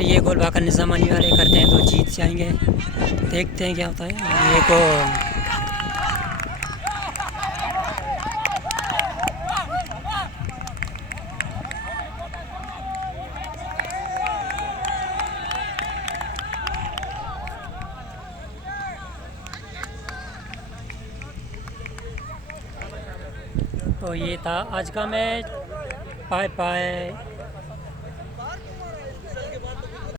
अगर ये गोल भाकर निज़ामानी वाले करते हैं तो जीत जाएंगे। देखते हैं क्या होता है। ये गोल तो ये था आज का मैच। Bye bye.